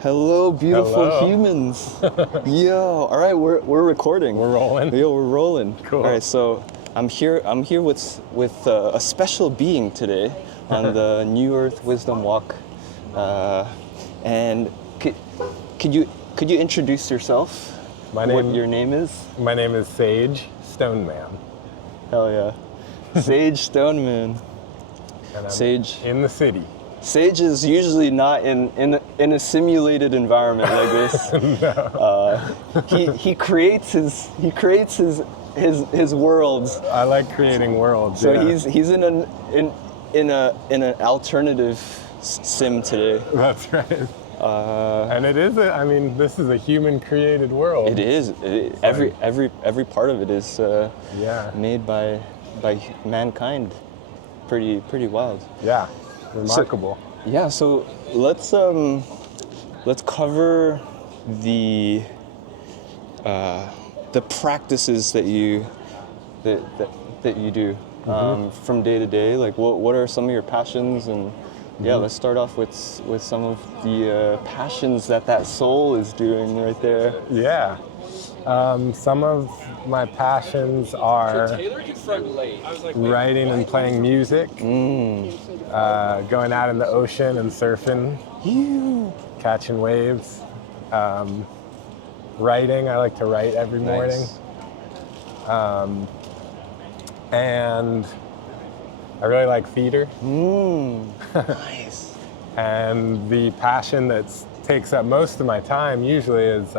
Hello, beautiful Hello. humans. Yo, all right, we're recording. We're rolling. Yo, we're rolling. Cool. All right, so I'm here with a special being today on the New Earth Wisdom Walk, and could you introduce yourself? What your name is? My name is Sage Stoneman. Hell yeah, Sage Stoneman. And I'm Sage in the city. Sage is usually not in a simulated environment like this. No. He creates his worlds. I like creating worlds. So yeah. he's in an alternative sim today. That's right. And it is this is a human created world. It is. Every part of it is made by mankind. Pretty wild. Yeah. Remarkable. So let's cover the practices that you do from day to day. Like what are some of your passions, and let's start off with some of the passions that soul is doing right there. Yeah. Some of my passions are writing and playing music, going out in the ocean and surfing, catching waves, writing. I like to write every morning. And I really like theater. Nice. And the passion that takes up most of my time usually is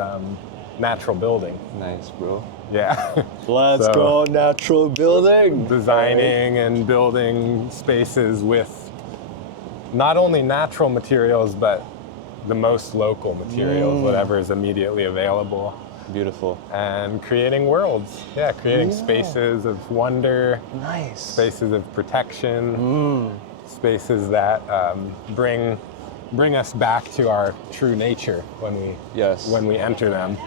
natural building. Nice, bro. Yeah. Let's go natural building. Designing and building spaces with not only natural materials, but the most local materials, whatever is immediately available. Beautiful. And creating worlds. Yeah, creating spaces of wonder. Nice. Spaces of protection. Spaces that bring us back to our true nature when we enter them.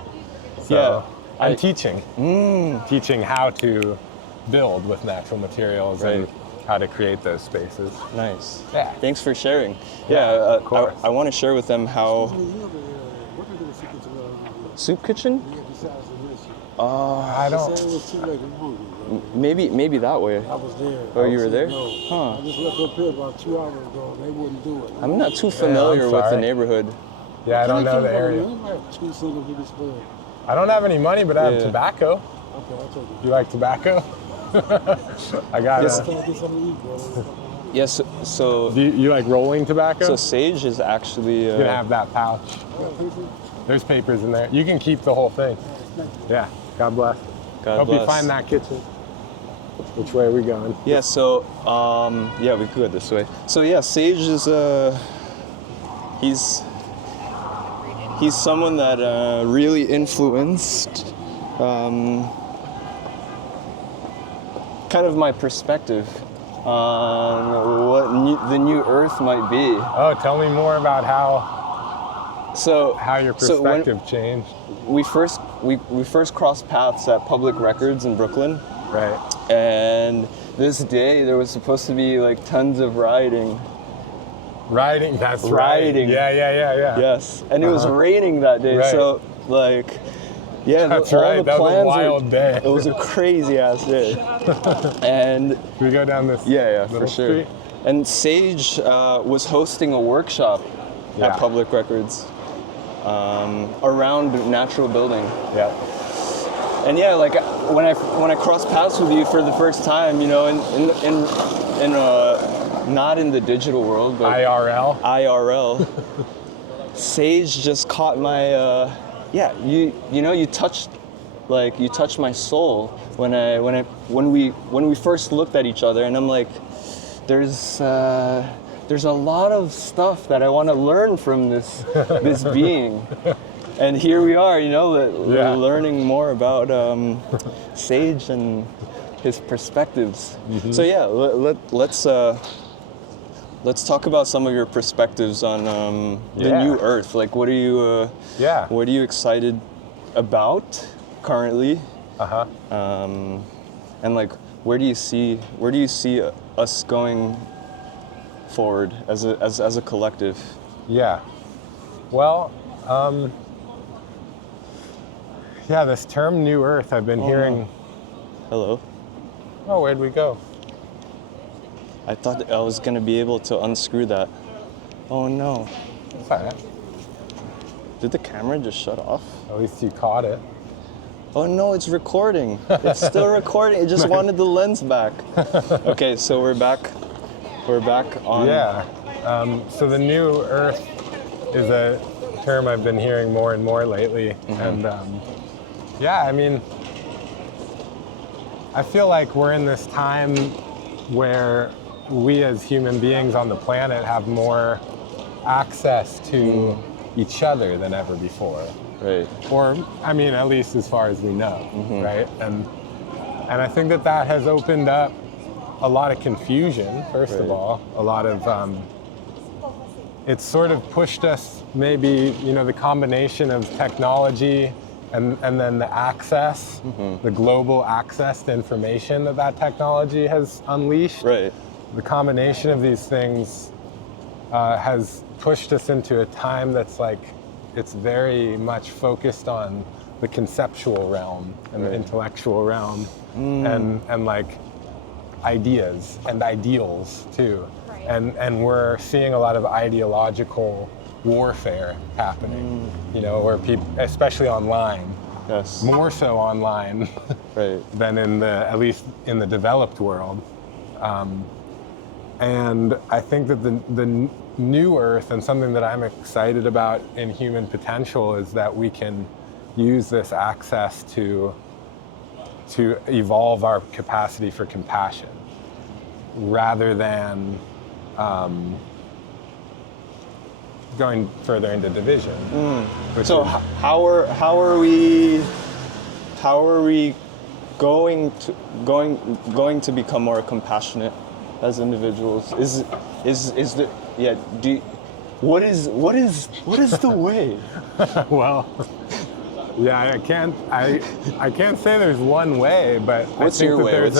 So I'm teaching how to build with natural materials and how to create those spaces. Nice. Yeah. Thanks for sharing. Of course. I want to share with them how. Soup kitchen? I don't. Maybe that way. I was there. Oh, you were there? Huh. I just left up here about 2 hours ago. They wouldn't do it. I'm not too familiar with the neighborhood. Yeah, I don't know the area. I don't have any money, but I have tobacco. Okay, I'll take it. You like tobacco? I got it. Yes. So. Do you like rolling tobacco? So Sage is actually. You can have that pouch. There's papers in there. You can keep the whole thing. Yeah. God bless. Hope you find that kitchen. Which way are we going? Yeah. So we could go this way. So Sage is he's someone that really influenced kind of my perspective on what the new Earth might be. Oh, tell me more about how your perspective changed. We first crossed paths at Public Records in Brooklyn. Right. And this day there was supposed to be like tons of rioting. Riding, that's riding. Right. Yeah. Yes, and it was raining that day, so like, that's all right. the That was plans a wild day. It was a crazy ass day. And we go down this. Yeah, for sure. Street? And Sage was hosting a workshop at Public Records around natural building. Yeah. And like when I crossed paths with you for the first time, in not in the digital world, but IRL. Sage just caught my you touched my soul when we first looked at each other, and I'm like, there's a lot of stuff that I want to learn from this being. And here we are, learning more about Sage and his perspectives. So let's talk about some of your perspectives on the new Earth. Like, what are you excited about currently? And like, where do you see us going forward as a collective? Yeah. Well, yeah, this term New Earth I've been hearing. No. Hello. Oh, where'd we go? I thought I was gonna be able to unscrew that. Oh no. It's all right. Did the camera just shut off? At least you caught it. Oh no, it's recording. It's still recording. It just wanted the lens back. Okay, so we're back. We're back on. Yeah. So the New Earth is a term I've been hearing more and more lately. And yeah, I mean, I feel like we're in this time where we as human beings on the planet have more access to each other than ever before. Right. Or, I mean, at least as far as we know, right? And I think that has opened up a lot of confusion, first of all. A lot of, it's sort of pushed us maybe, you know, the combination of technology and then the access, the global access to information that technology has unleashed. Right. The combination of these things has pushed us into a time that's like, it's very much focused on the conceptual realm and the intellectual realm and like ideas and ideals too. And we're seeing a lot of ideological warfare happening, you know, where people, especially online, more so online than at least in the developed world. And I think that the New Earth, and something that I'm excited about in human potential, is that we can use this access to evolve our capacity for compassion rather than going further into division. So how are we going to become more compassionate as individuals? What is the way? Well, yeah, I can't say there's one way, but What's your way?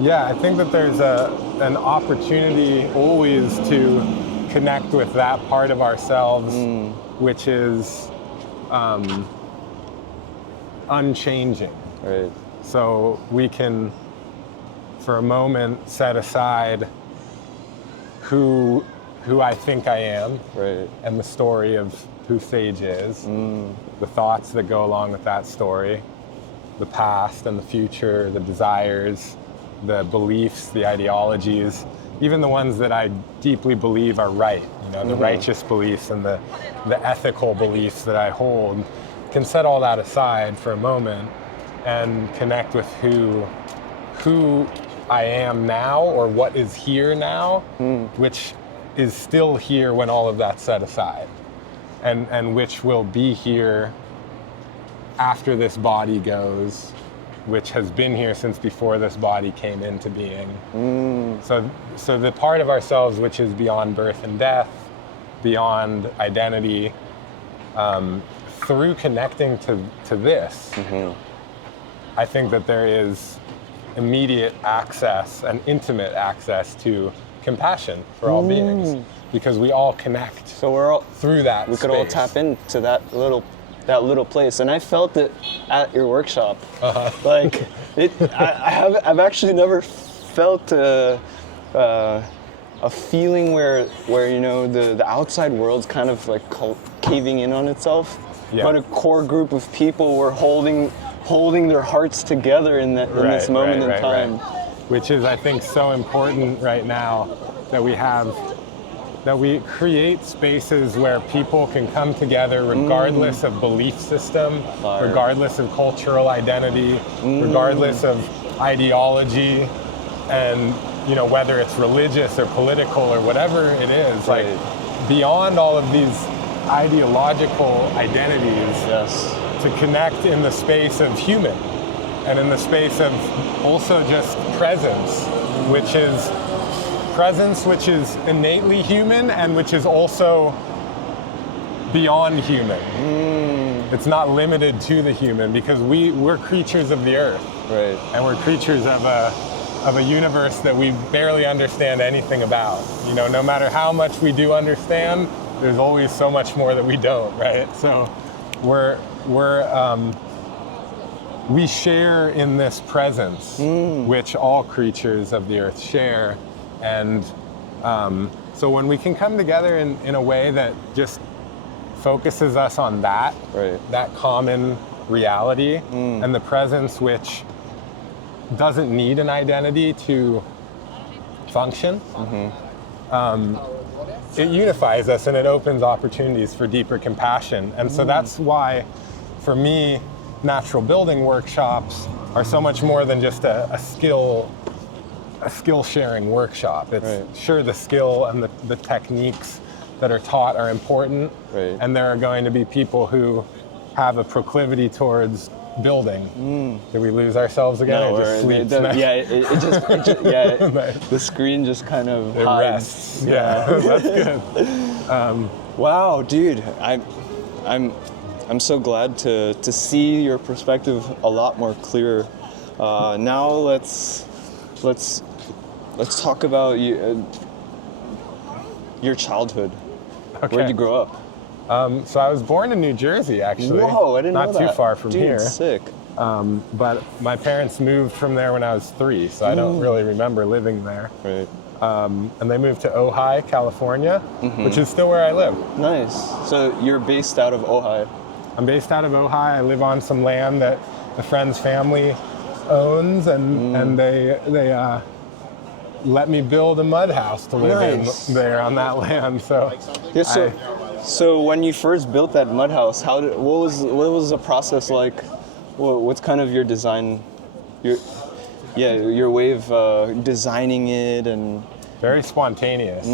Yeah, I think that there's an opportunity always to connect with that part of ourselves which is unchanging. Right. So we can, for a moment, set aside who I think I am, and the story of who Sage is, the thoughts that go along with that story, the past and the future, the desires, the beliefs, the ideologies, even the ones that I deeply believe are right, you know, the righteous beliefs and the ethical beliefs that I hold, can set all that aside for a moment and connect with who I am now, or what is here now, which is still here when all of that's set aside, and which will be here after this body goes, which has been here since before this body came into being. So the part of ourselves which is beyond birth and death, beyond identity, through connecting to this, I think that there is immediate access and intimate access to compassion for all beings, because we all connect. So we're all through that. We could all tap into that little place, and I felt it at your workshop. Like I've actually never felt a feeling where you know the outside world's kind of like caving in on itself, but a core group of people were holding their hearts together in this moment in time. Which is, I think, so important right now, that we create spaces where people can come together regardless of belief system, regardless of cultural identity, regardless of ideology, and you know, whether it's religious or political or whatever it is, like beyond all of these ideological identities, to connect in the space of human, and in the space of also just presence, which is innately human and which is also beyond human. It's not limited to the human, because we're creatures of the earth, and we're creatures of a universe that we barely understand anything about. You know, no matter how much we do understand, there's always so much more that we don't, right? So we share in this presence, which all creatures of the earth share. And so when we can come together in a way that just focuses us on that, that common reality, and the presence which doesn't need an identity to function, it unifies us and it opens opportunities for deeper compassion. And so that's why, for me, natural building workshops are so much more than just a skill sharing workshop. It's sure the skill and the techniques that are taught are important, and there are going to be people who have a proclivity towards building. Did we lose ourselves again? No, it just nice. The screen just kind of it hides. rests. Yeah, that's good. Wow, dude, I'm so glad to see your perspective a lot more clear. Now let's talk about your childhood. Okay. Where'd you grow up? So I was born in New Jersey, actually. Whoa, I didn't know that. Not too far from Dude, here. Sick. But my parents moved from there when I was 3, so I don't really remember living there. Right. And they moved to Ojai, California, which is still where I live. Nice. So you're based out of Ojai? I'm based out of Ojai. I live on some land that a friend's family owns, and they let me build a mud house to live in there on that land. So yeah. So when you first built that mud house, what was the process like? What's kind of your design? Your way of designing it and very spontaneous.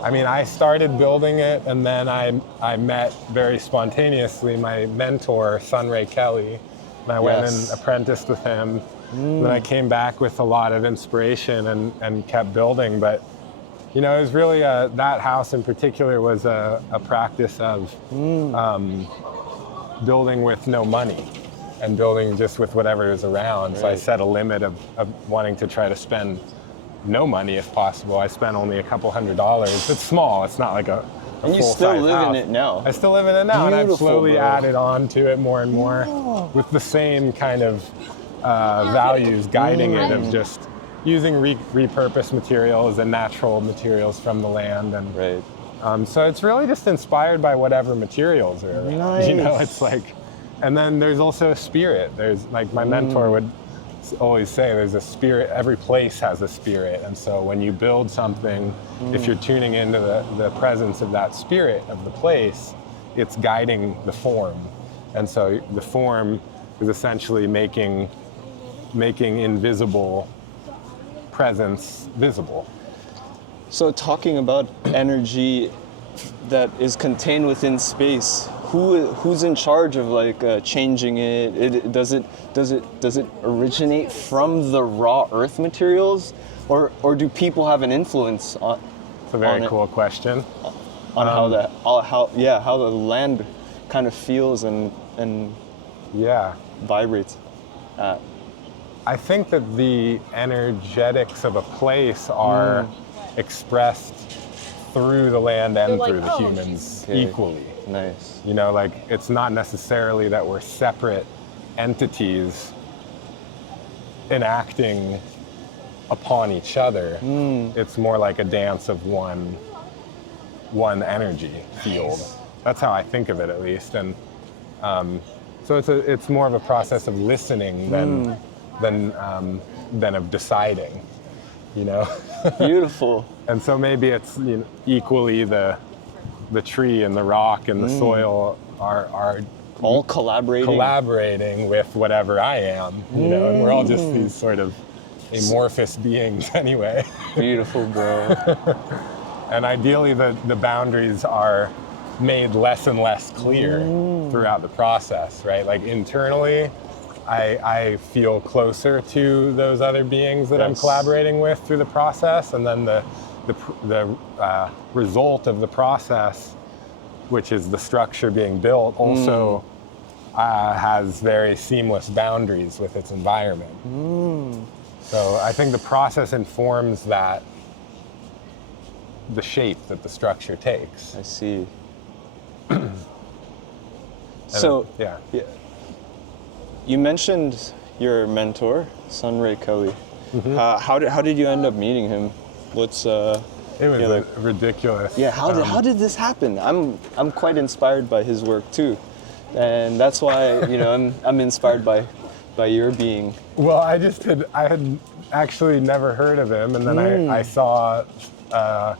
I started building it, and then I met very spontaneously my mentor, Sunray Kelly, and I went and apprenticed with him. Then I came back with a lot of inspiration and kept building. But it was really that house in particular was a practice of building with no money and building just with whatever is around. So I set a limit of wanting to try to spend no money if possible. I spent only a couple $100s. It's small. It's not like a and you still live in it now. I still live in it now. Beautiful, and I've slowly bro. added on to it more and more with the same kind of values guiding it of just using repurposed materials and natural materials from the land. And so it's really just inspired by whatever materials are around. Nice. It's like, and then there's also a spirit. There's like my mentor would always say, there's a spirit, every place has a spirit. And so when you build something, if you're tuning into the presence of that spirit of the place, it's guiding the form. And so the form is essentially making invisible presence visible. So talking about energy that is contained within space, who's in charge of changing it? Does it originate from the raw earth materials, or do people have an influence on? It's a very cool question. On how the land kind of feels and vibrates. I think that the energetics of a place are expressed through the land and through the humans equally. Nice. It's not necessarily that we're separate entities enacting upon each other. It's more like a dance of one energy field. That's how I think of it, at least. And so it's more of a process of listening than of deciding. Beautiful. And so maybe it's equally the tree and the rock and the soil are all collaborating with whatever I am, and we're all just these sort of amorphous beings anyway. Beautiful, bro. And ideally the boundaries are made less and less clear throughout the process, right? Like internally, I feel closer to those other beings that I'm collaborating with through the process, and then the result of the process, which is the structure being built, also has very seamless boundaries with its environment. So I think the process informs that the shape that the structure takes. I see. So, yeah. You mentioned your mentor, Sunray Kelly. Mm-hmm. How did you end up meeting him? What's It was ridiculous. Yeah, how did this happen? I'm quite inspired by his work too, and that's why I'm inspired by your being. Well, I had actually never heard of him, and then I saw a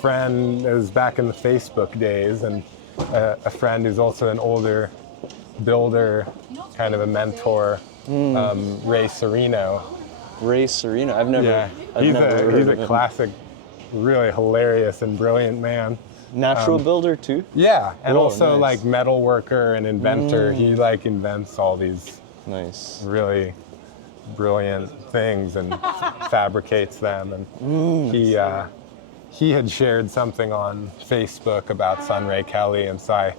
friend. It was back in the Facebook days, and a friend who's also an older builder, kind of a mentor, Ray Sereno. Ray Sereno, I've never heard he's of a him. Classic, really hilarious and brilliant man. Natural builder too? Yeah, and also nice. like metal worker and inventor. He like invents all these really brilliant things and fabricates them. And he had shared something on Facebook about Sunray Kelly, and so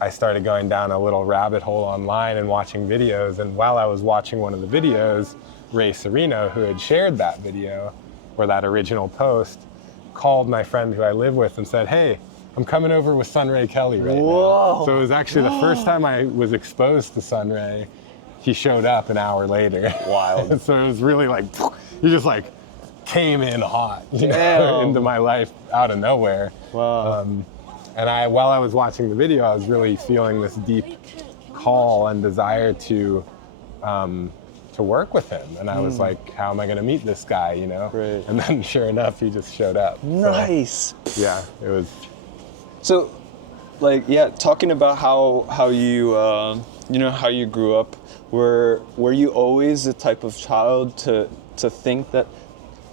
I started going down a little rabbit hole online and watching videos. And while I was watching one of the videos, Ray Sereno, who had shared that video or that original post, called my friend who I live with and said, "Hey, I'm coming over with Sunray Kelly right now." So it was actually the first time I was exposed to Sunray. He showed up an hour later. Wild. So it was really like, he just like came in hot into my life out of nowhere. Wow. And while I was watching the video, I was really feeling this deep call and desire to work with him. And I was like, how am I going to meet this guy, Right. And then sure enough, he just showed up. Nice. So, yeah, it was. So, talking about how you, how you grew up, were you always the type of child to think that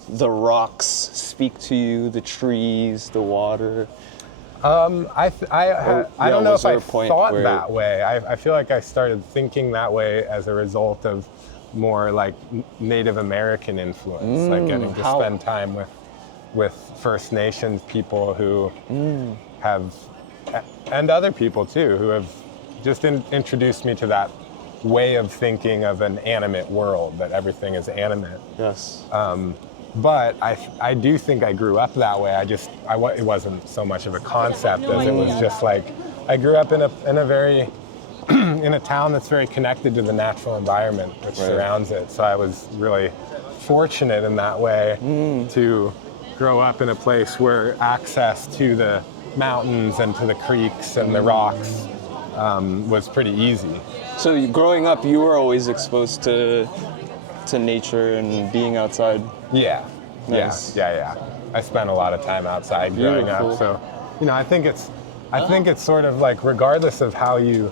the rocks speak to you, the trees, the water? I don't know if I thought that way. I feel like I started thinking that way as a result of more like Native American influence, like getting to spend time with First Nations people who have, and other people too, who have just introduced me to that way of thinking of an animate world, that everything is animate. Yes. But I do think I grew up that way. It wasn't so much of a concept as it was just like, I grew up in a very, in a town that's very connected to the natural environment which surrounds it. So I was really fortunate in that way to grow up in a place where access to the mountains and to the creeks and the rocks was pretty easy. So growing up, you were always exposed to nature and being outside. Yeah. Nice. Yeah. I spent a lot of time outside growing up, so I think it's sort of like, regardless of how you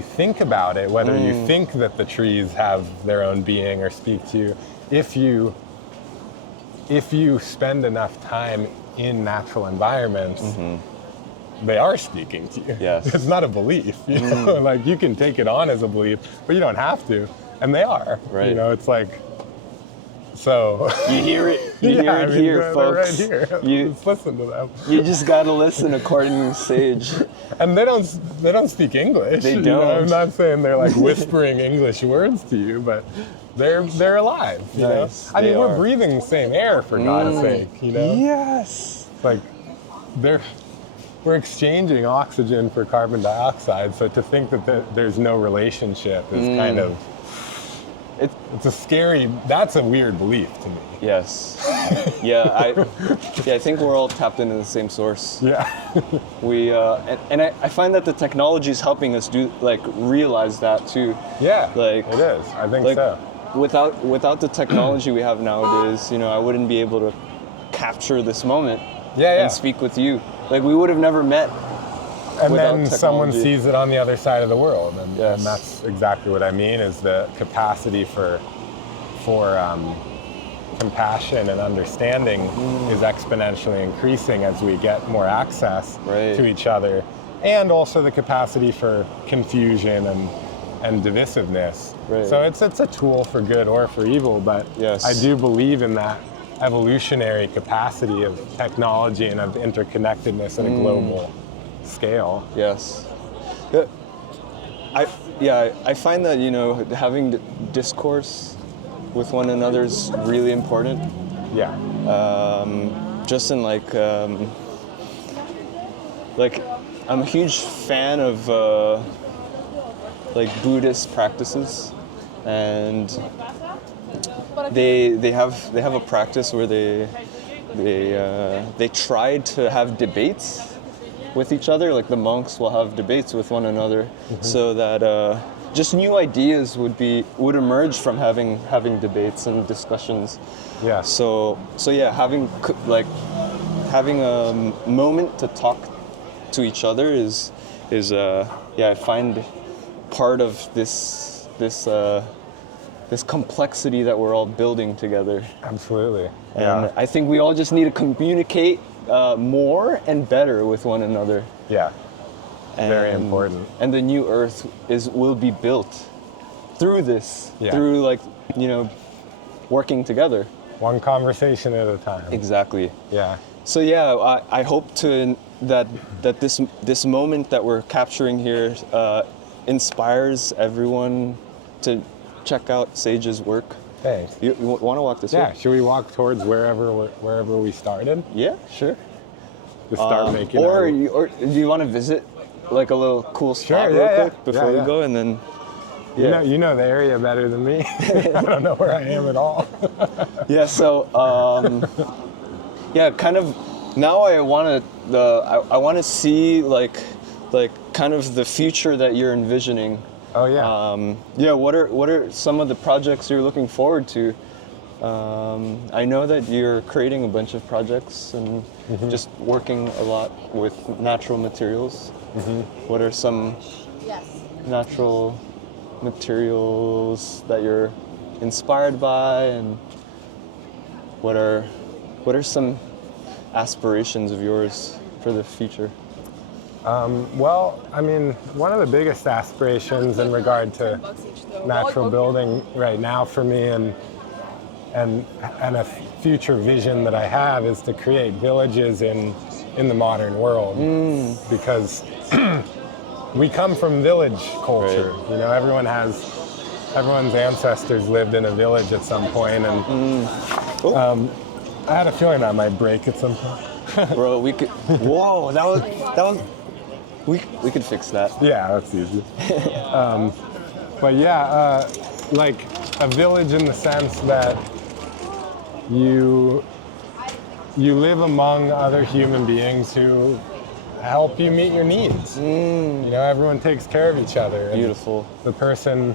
think about it, whether you think that the trees have their own being or speak to you, if you spend enough time in natural environments, they are speaking to you. Yes. It's not a belief, like you can take it on as a belief, but you don't have to, and they are. Right. It's like, so you hear it. You hear it here, they're folks. right here. Just listen to them. You just gotta listen according to Sage. And they don't speak English. They don't. I'm not saying they're like whispering English words to you, but they're alive. Nice. I mean, we're breathing the same air, for God's sake. Yes. Like we're exchanging oxygen for carbon dioxide. So to think that there's no relationship is kind of. That's a weird belief to me. Yes. I think we're all tapped into the same source. Yeah. I find that the technology is helping us realize that too. Yeah. Like it is. I think so. Without the technology we have nowadays, I wouldn't be able to capture this moment and speak with you. Like we would have never met. And then someone sees it on the other side of the world, and that's exactly what I mean. Is the capacity for compassion and understanding is exponentially increasing as we get more access to each other, and also the capacity for confusion and divisiveness. Right. So it's a tool for good or for evil, but I do believe in that evolutionary capacity of technology and of interconnectedness at a global scale. Yes. I find that having discourse with one another is really important. Yeah. just in like I'm a huge fan of like Buddhist practices, and they have a practice where they try to have debates with each other. Like the monks will have debates with one another, so that just new ideas would emerge from having debates and discussions. Yeah. So yeah, having a moment to talk to each other is I find part of this complexity that we're all building together. Absolutely. And I think we all just need to communicate more and better with one another. Yeah. Very important. And the new earth will be built through this, through working together. One conversation at a time. Exactly. Yeah. So yeah, I hope that this moment that we're capturing here inspires everyone to check out Sage's work. Thanks. You want to walk this way? Yeah. Should we walk towards wherever we started? Yeah, sure. To start making. Or do you want to visit like a little cool spot real quick before we go, and then. Yeah. You know the area better than me. I don't know where I am at all. Yeah. So kind of. Now I want to see like kind of the future that you're envisioning. Oh yeah. What are some of the projects you're looking forward to? I know that you're creating a bunch of projects and just working a lot with natural materials. What are some natural materials that you're inspired by, and what are some aspirations of yours for the future? Well, I mean, one of the biggest aspirations in regard to natural building right now for me, and a future vision that I have, is to create villages in the modern world, because we come from village culture. Right. You know, everyone's ancestors lived in a village at some point, and I had a feeling that might break at some point. Bro, we could. Whoa, that was. We could fix that. Yeah, that's easy. But yeah, like a village in the sense that you live among other human beings who help you meet your needs. You know, everyone takes care of each other. Beautiful. The person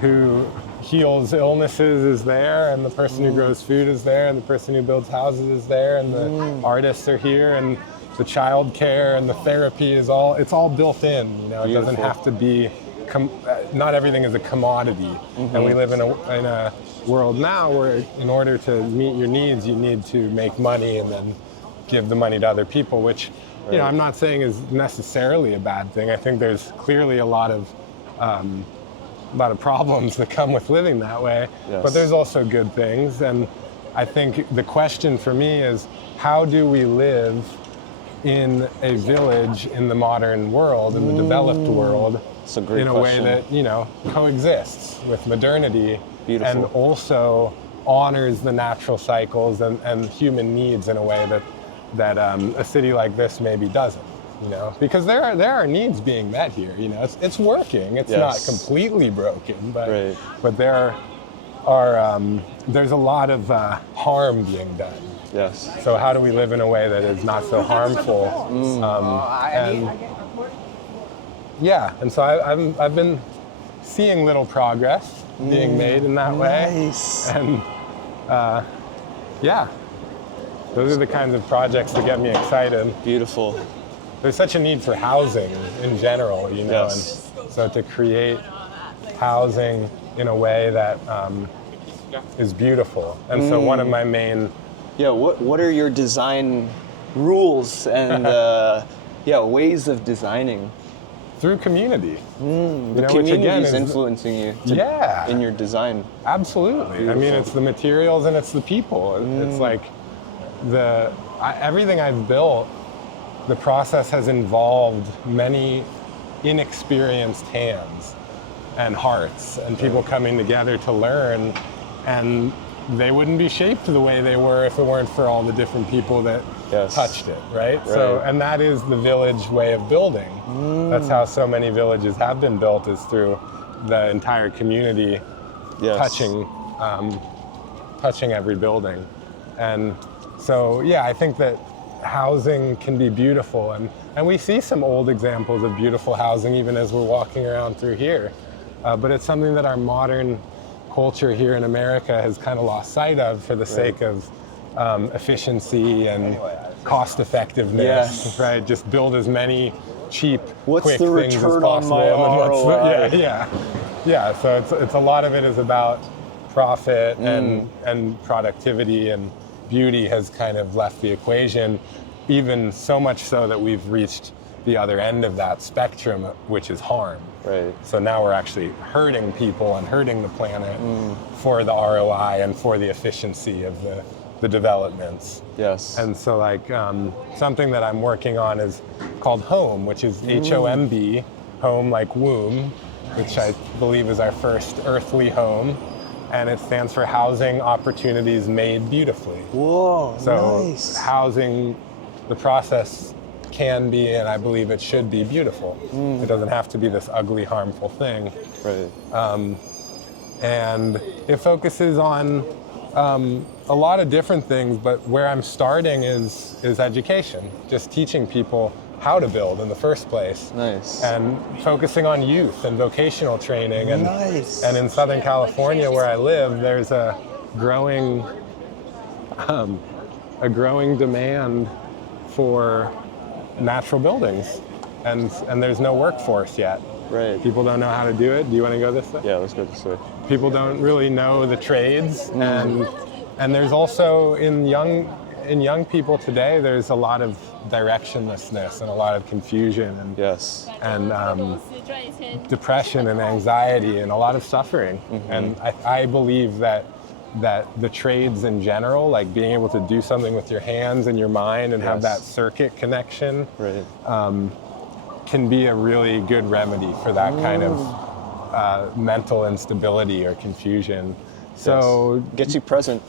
who heals illnesses is there, and the person who grows food is there, and the person who builds houses is there, and the artists are here, and the child care and the therapy it's all built in. You know, it doesn't have to be. Not everything is a commodity, and we live in a world now where, in order to meet your needs, you need to make money and then give the money to other people, which you know, I'm not saying is necessarily a bad thing. I think there's clearly a lot of problems that come with living that way, but there's also good things. And I think the question for me is, how do we live in a village in the modern world, in the developed world, in a way that, you know, coexists with modernity. Beautiful. And also honors the natural cycles and human needs in a way that a city like this maybe doesn't. You know, because there are needs being met here. You know, it's working. It's not completely broken, but there are there's a lot of harm being done. Yes. So how do we live in a way that is not so harmful? And so I've been seeing little progress being made in that way. And those are the kinds of projects that get me excited. Beautiful. There's such a need for housing in general, you know, and so to create housing in a way that is beautiful. And so one of my main what are your design rules and ways of designing? Through community. The community is influencing you in your design. Absolutely. Beautiful. I mean, it's the materials and it's the people. It's like everything I've built, the process has involved many inexperienced hands and hearts and people coming together to learn. And they wouldn't be shaped the way they were if it weren't for all the different people that touched it, right? So, and that is the village way of building. That's how so many villages have been built, is through the entire community touching every building. And so, yeah, I think that housing can be beautiful, and we see some old examples of beautiful housing even as we're walking around through here. But it's something that our modern culture here in America has kind of lost sight of for the sake of efficiency and cost effectiveness, right? Just build as many cheap, quick things as possible. Yeah. So it's a lot of it is about profit and productivity, and beauty has kind of left the equation, even so much so that we've reached the other end of that spectrum, which is harm. Right. So now we're actually hurting people and hurting the planet for the ROI and for the efficiency of the developments. Yes. And so like something that I'm working on is called HOMB, which is HOMB, home like womb, which I believe is our first earthly home. And it stands for Housing Opportunities Made Beautifully. Whoa, so nice. Housing, the process can be, and I believe it should be, beautiful. It doesn't have to be this ugly, harmful thing. Right. And it focuses on a lot of different things, but where I'm starting is education, just teaching people how to build in the first place. Nice. And focusing on youth and vocational training. And, nice. And in Southern California, where I live, there's a growing demand for natural buildings, and there's no workforce yet. Right. People don't know how to do it. Do you want to go this way? Yeah, let's go this way. People don't really know the trades, and there's also in young people today, there's a lot of directionlessness and a lot of confusion and depression and anxiety and a lot of suffering. And I believe that the trades in general, like being able to do something with your hands and your mind and have that circuit connection, can be a really good remedy for that kind of mental instability or confusion. So gets you present.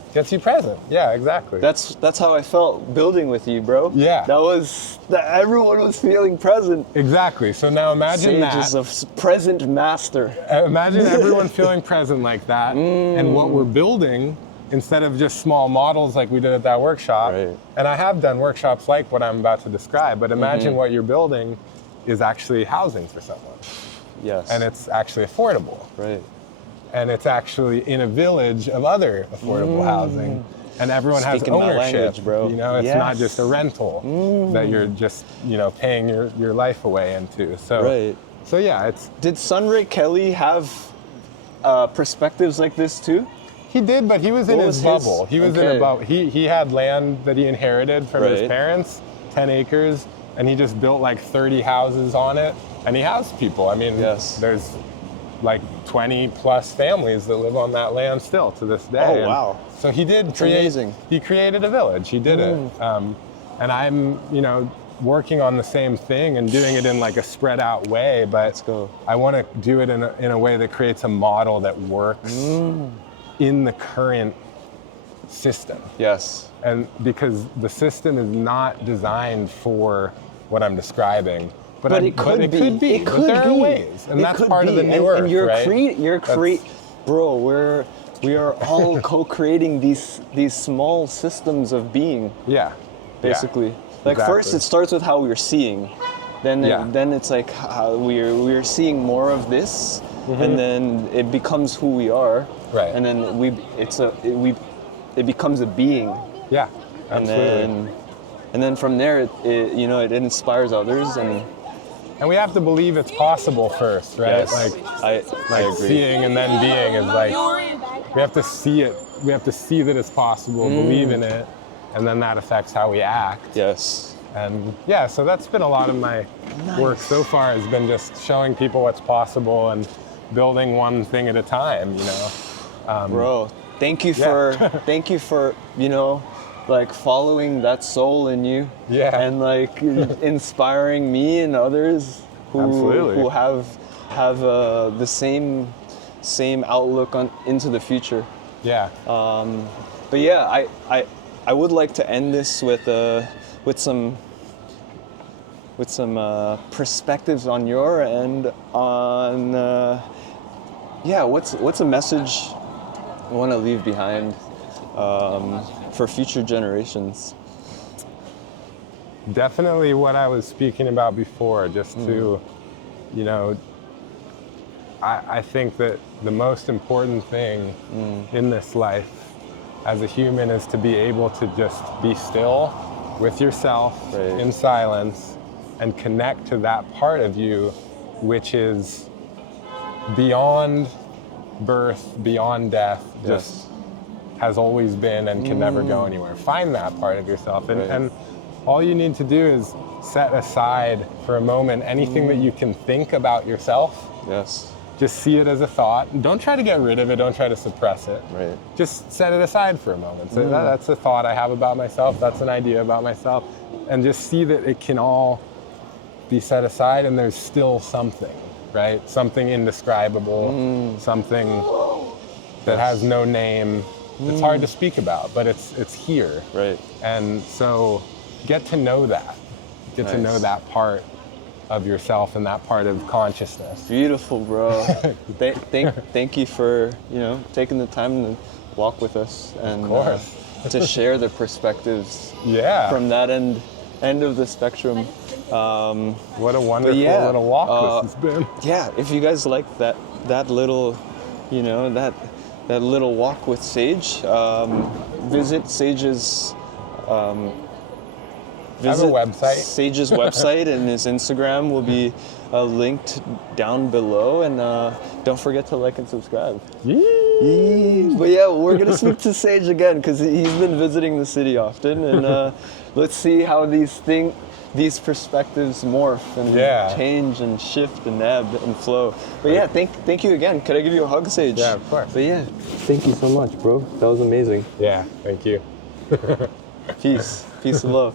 Yeah, exactly. That's how I felt building with you, bro. Yeah. Everyone was feeling present. Exactly. So now imagine Sages of present master. Imagine everyone feeling present like that, and what we're building, instead of just small models like we did at that workshop. Right. And I have done workshops like what I'm about to describe, but imagine what you're building is actually housing for someone. Yes. And it's actually affordable. Right. And it's actually in a village of other affordable housing, and everyone has ownership. My language, bro. You know, it's not just a rental that you're just, paying your life away into. So, so yeah, it's. Did Sunray Kelly have perspectives like this too? He did, but he was in his bubble. He was in a bubble. He had land that he inherited from his parents, 10 acres, and he just built like 30 houses on it, and he housed people. I mean, there's like 20 plus families that live on that land still to this day. Oh, wow. So he did he created a village, he did it. And I'm, working on the same thing and doing it in like a spread out way, but I want to do it in a way that creates a model that works in the current system. Yes. And because the system is not designed for what I'm describing. But it could be. But there are ways, and that's part of the new earth, right? Bro, we are all co-creating these small systems of being. Yeah. Basically, like first it starts with how we're seeing, then it's like how we're seeing more of this, and then it becomes who we are. Right. And then it becomes a being. Yeah. Absolutely. And then from there, it inspires others And we have to believe it's possible first, right? Yes, I agree. Seeing and then being is like, we have to see it. We have to see that it's possible, believe in it, and then that affects how we act. Yes. And yeah, so that's been a lot of my work so far, has been just showing people what's possible and building one thing at a time, Bro, thank you for, like following that soul in you, and like inspiring me and others who have the same outlook into the future. Yeah. But yeah, I would like to end this with some perspectives on your end on what's a message you want to leave behind for future generations. Definitely what I was speaking about before, just to, you know, I think that the most important thing in this life as a human is to be able to just be still with yourself in silence and connect to that part of you which is beyond birth, beyond death, just has always been and can never go anywhere. Find that part of yourself, and all you need to do is set aside for a moment anything that you can think about yourself. Yes. Just see it as a thought. Don't try to get rid of it. Don't try to suppress it. Right. Just set it aside for a moment. So that's a thought I have about myself. That's an idea about myself. And just see that it can all be set aside and there's still something, right? Something indescribable, something that has no name. It's hard to speak about, but it's here. Right. And so get to know that. Get to know that part of yourself and that part of consciousness. Beautiful, bro. Thank you for, you know, taking the time to walk with us and to share the perspectives from that end of the spectrum. What a wonderful little walk this has been. Yeah, if you guys like that little, you know, that little walk with Sage, visit Sage's Sage's website, and his Instagram will be linked down below, and don't forget to like and subscribe. But yeah, we're gonna speak to Sage again because he's been visiting the city often, and let's see how these perspectives morph and change and shift and ebb and flow. But yeah, thank you again. Could I give you a hug, Sage? Yeah, of course. But yeah, thank you so much, bro. That was amazing. Yeah, thank you. Peace and love.